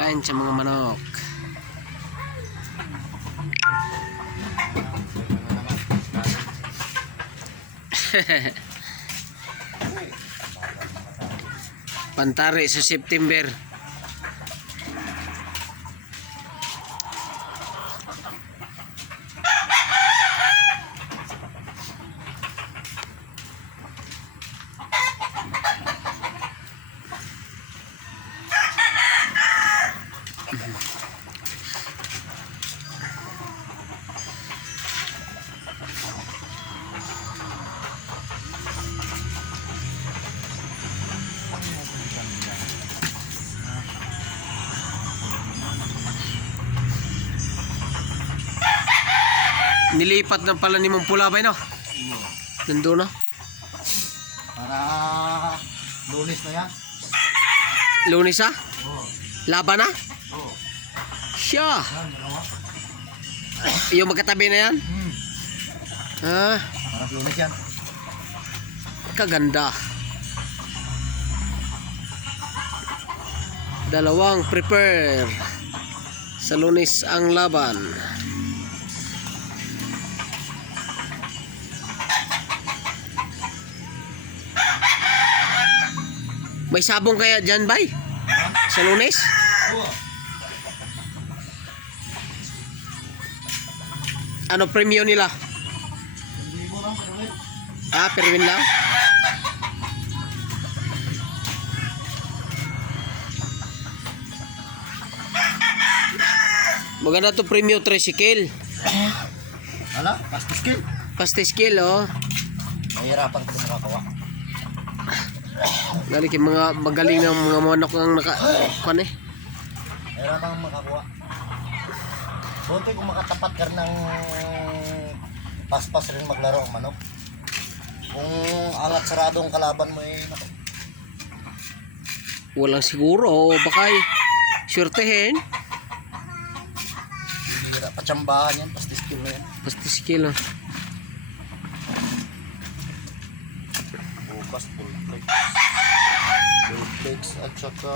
Pagkain sa mga manok. Pantari sa September. Nilipat na pala ni mong pula ba no? Nandun na. Para Lunes na yan. Lunes ha? Oo. Laban na? Oo. Siya. Yan, dalawa. Yung magkatabi na yan? Ah, Para Lunes yan. kaganda. Dalawang prepare. Sa Lunes ang laban. May sabong kaya dyan, bay? Sa Lunes? Oo. Ano premium nila? Hindi mo lang patuloy. Ah, perwin lang? Maganda to premium tricycle. Ala, pasti skill. Pastis-skill, oh. Mahirapan ko makakawa. Lalik yung mga magaling ng mga manok ang naka... Kuan eh? Mahirapan makakuha. Buti kung makatapat ka ng paspas rin maglaro ang manok. Kung angat sarado ang kalaban mo eh. Naku. Walang siguro. Baka syurtehin. Hindi na patsambahan yan. Pasti skill na yan. Pastis-skill, oh. Bukas full flex. Full flex at saka